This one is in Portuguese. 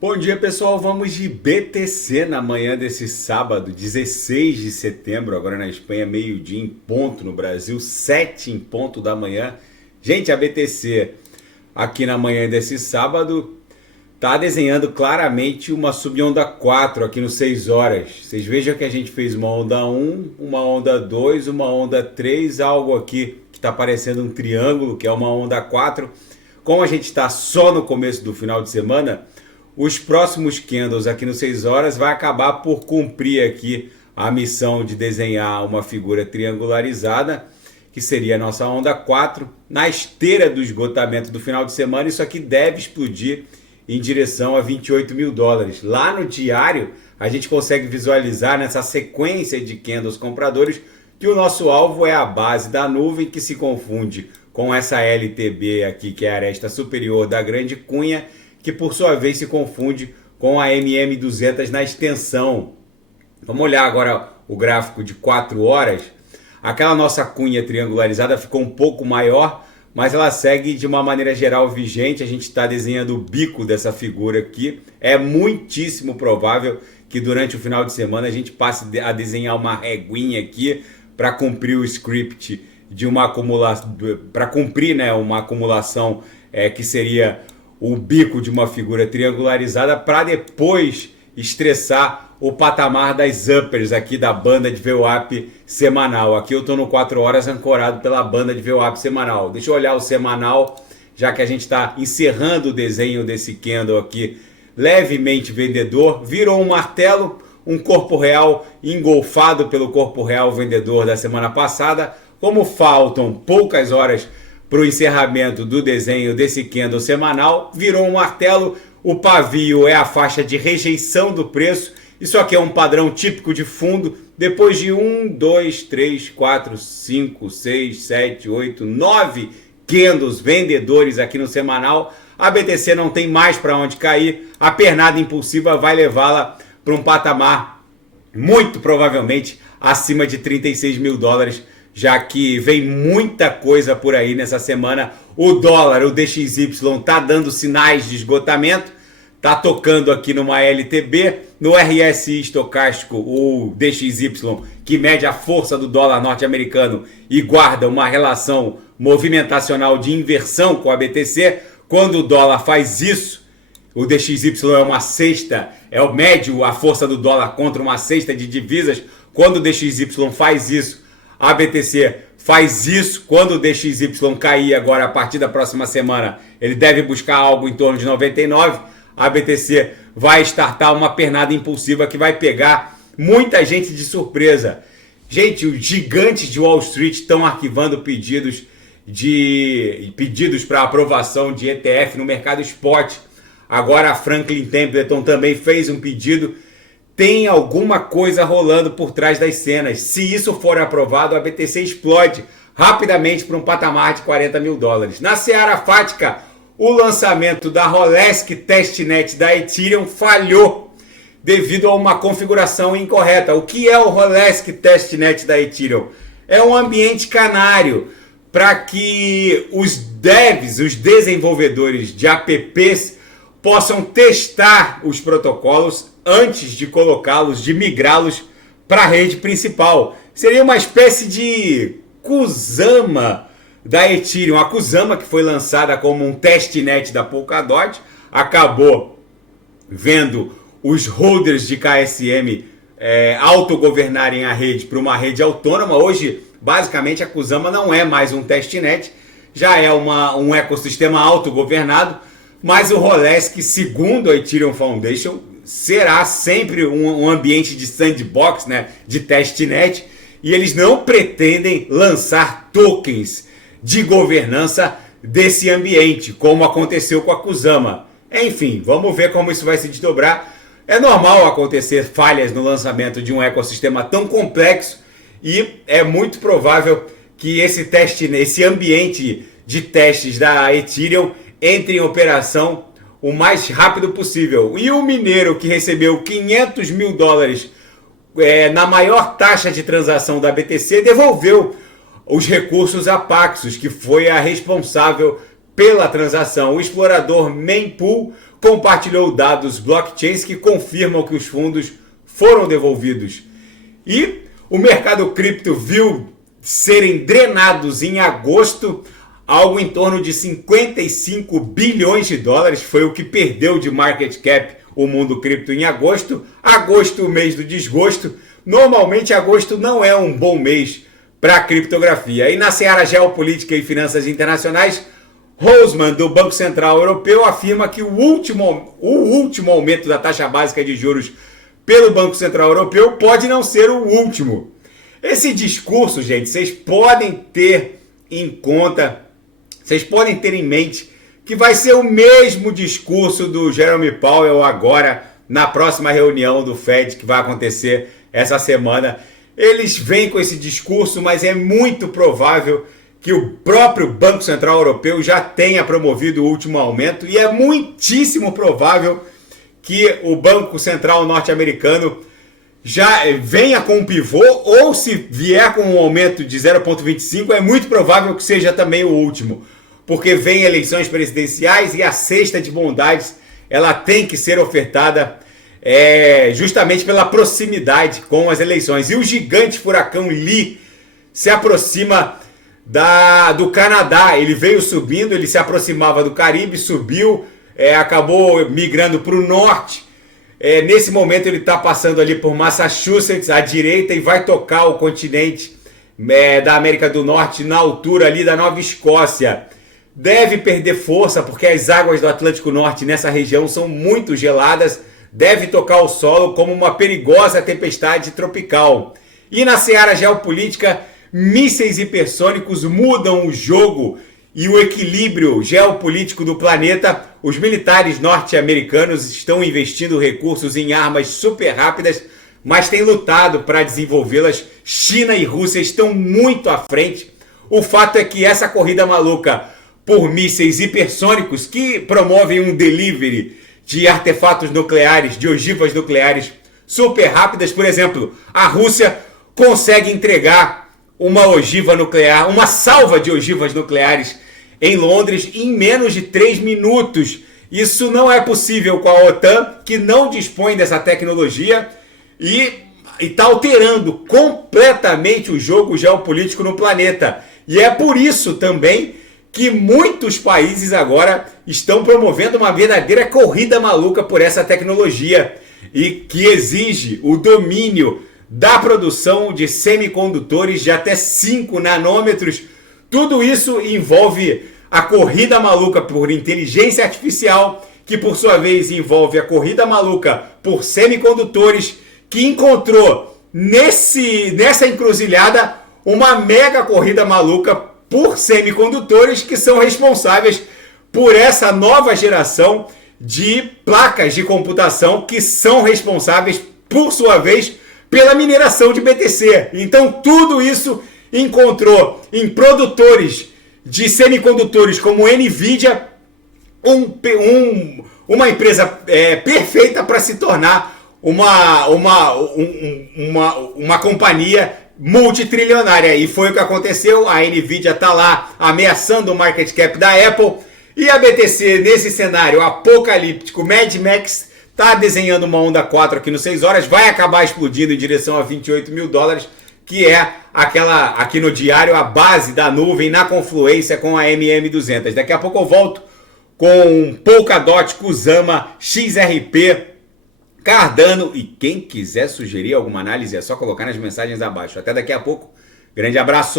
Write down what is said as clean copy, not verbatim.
Bom dia, pessoal. Vamos de BTC na manhã desse sábado, 16 de setembro, agora na Espanha, meio-dia em ponto, no Brasil, 7 em ponto da manhã. Gente, a BTC aqui na manhã desse sábado tá desenhando claramente uma subonda 4 aqui no 6 horas. Vocês vejam que a gente fez uma onda 1, uma onda 2, uma onda 3, algo aqui que está parecendo um triângulo, que é uma onda 4. Como a gente está só no começo do final de semana, os próximos candles aqui no 6 horas vai acabar por cumprir aqui a missão de desenhar uma figura triangularizada, que seria a nossa onda 4. Na esteira do esgotamento do final de semana, isso aqui deve explodir em direção a 28 mil dólares. Lá no diário, a gente consegue visualizar nessa sequência de candles compradores que o nosso alvo é a base da nuvem, que se confunde com essa LTB aqui, que é a aresta superior da grande cunha, que por sua vez se confunde com a MM200 na extensão. Vamos olhar agora o gráfico de 4 horas. Aquela nossa cunha triangularizada ficou um pouco maior, mas ela segue de uma maneira geral vigente. A gente está desenhando o bico dessa figura aqui. É muitíssimo provável que durante o final de semana a gente passe a desenhar uma reguinha aqui para cumprir o script de uma acumulação, para cumprir, né, uma acumulação que seria o bico de uma figura triangularizada, para depois estressar o patamar das uppers aqui da banda de VWAP semanal. Aqui eu estou no 4 horas ancorado pela banda de VWAP semanal. Deixa eu olhar o semanal, já que a gente está encerrando o desenho desse candle aqui levemente vendedor. Virou um martelo, um corpo real engolfado pelo corpo real vendedor da semana passada. Como faltam poucas horas para o encerramento do desenho desse candle semanal, virou um martelo. O pavio é a faixa de rejeição do preço. Isso aqui é um padrão típico de fundo. Depois de 1, 2, 3, 4, 5, 6, 7, 8, 9 candles vendedores aqui no semanal, a BTC não tem mais para onde cair. A pernada impulsiva vai levá-la para um patamar muito provavelmente acima de 36 mil dólares, já que vem muita coisa por aí nessa semana. O dólar, o DXY, tá dando sinais de esgotamento, tá tocando aqui numa LTB, no RSI estocástico, o DXY, que mede a força do dólar norte-americano e guarda uma relação movimentacional de inversão com a BTC. Quando o dólar faz isso, o DXY é uma cesta, é o médio, a força do dólar contra uma cesta de divisas. Quando o DXY faz isso, a BTC faz isso. Quando o DXY cair agora a partir da próxima semana, ele deve buscar algo em torno de 99. A BTC vai startar uma pernada impulsiva que vai pegar muita gente de surpresa. Gente, os gigantes de Wall Street estão arquivando pedidos para aprovação de ETF no mercado spot. Agora a Franklin Templeton também fez um pedido. Tem alguma coisa rolando por trás das cenas. Se isso for aprovado, a BTC explode rapidamente para um patamar de 40 mil dólares. Na seara fática, o lançamento da Rolesk Testnet da Ethereum falhou devido a uma configuração incorreta. O que é o Rolesk Testnet da Ethereum? É um ambiente canário para que os devs, os desenvolvedores de apps, possam testar os protocolos antes de colocá-los, de migrá-los para a rede principal. Seria uma espécie de Kusama da Ethereum. A Kusama, que foi lançada como um testnet da Polkadot, acabou vendo os holders de KSM autogovernarem a rede para uma rede autônoma. Hoje, basicamente, a Kusama não é mais um testnet, já é um ecossistema autogovernado, mas o Rolesk, segundo a Ethereum Foundation, será sempre um ambiente de sandbox, né, de testnet, e eles não pretendem lançar tokens de governança desse ambiente, como aconteceu com a Kusama. Enfim, vamos ver como isso vai se desdobrar. É normal acontecer falhas no lançamento de um ecossistema tão complexo, e é muito provável que esse ambiente de testes da Ethereum entre em operação o mais rápido possível. E o mineiro que recebeu 500 mil dólares na maior taxa de transação da BTC devolveu os recursos a Paxos, que foi a responsável pela transação. O explorador Mempool compartilhou dados blockchains que confirmam que os fundos foram devolvidos. E o mercado cripto viu serem drenados em agosto algo em torno de 55 bilhões de dólares, foi o que perdeu de market cap o mundo cripto em agosto. Agosto, o mês do desgosto. Normalmente agosto não é um bom mês para a criptografia. E na seara geopolítica e finanças internacionais, Rosman, do Banco Central Europeu, afirma que o último aumento da taxa básica de juros pelo Banco Central Europeu pode não ser o último. Esse discurso, gente, vocês podem ter em conta, vocês podem ter em mente que vai ser o mesmo discurso do Jerome Powell agora na próxima reunião do Fed que vai acontecer essa semana. Eles vêm com esse discurso, mas é muito provável que o próprio Banco Central Europeu já tenha promovido o último aumento e é muitíssimo provável que o Banco Central norte-americano já venha com um pivô ou se vier com um aumento de 0,25 é muito provável que seja também o último, porque vem eleições presidenciais e a cesta de bondades ela tem que ser ofertada justamente pela proximidade com as eleições. E o gigante furacão Lee se aproxima do Canadá. Ele veio subindo, ele se aproximava do Caribe, subiu, acabou migrando para o norte. Nesse momento ele está passando ali por Massachusetts à direita e vai tocar o continente da América do Norte na altura ali da Nova Escócia. Deve perder força porque as águas do Atlântico Norte nessa região são muito geladas. Deve tocar o solo como uma perigosa tempestade tropical. E na seara geopolítica, mísseis hipersônicos mudam o jogo e o equilíbrio geopolítico do planeta. Os militares norte-americanos estão investindo recursos em armas super rápidas, mas têm lutado para desenvolvê-las. China e Rússia estão muito à frente. O fato é que essa corrida maluca por mísseis hipersônicos que promovem um delivery de artefatos nucleares, de ogivas nucleares super rápidas. Por exemplo, a Rússia consegue entregar uma ogiva nuclear, uma salva de ogivas nucleares em Londres em menos de 3 minutos. Isso não é possível com a OTAN, que não dispõe dessa tecnologia e está alterando completamente o jogo geopolítico no planeta. E é por isso também que muitos países agora estão promovendo uma verdadeira corrida maluca por essa tecnologia e que exige o domínio da produção de semicondutores de até 5 nanômetros. Tudo isso envolve a corrida maluca por inteligência artificial, que por sua vez envolve a corrida maluca por semicondutores, que encontrou nessa encruzilhada uma mega corrida maluca por semicondutores que são responsáveis por essa nova geração de placas de computação que são responsáveis, por sua vez, pela mineração de BTC. Então tudo isso encontrou em produtores de semicondutores como Nvidia uma empresa perfeita para se tornar uma companhia multitrilionária. E foi o que aconteceu. A Nvidia está lá ameaçando o market cap da Apple. E a BTC, nesse cenário apocalíptico, Mad Max, está desenhando uma onda 4 aqui no 6 horas. Vai acabar explodindo em direção a 28 mil dólares, que é aquela, aqui no diário, a base da nuvem na confluência com a MM200. Daqui a pouco eu volto com Polkadot, Kusama, XRP, Cardano, e quem quiser sugerir alguma análise é só colocar nas mensagens abaixo. Até daqui a pouco. Grande abraço.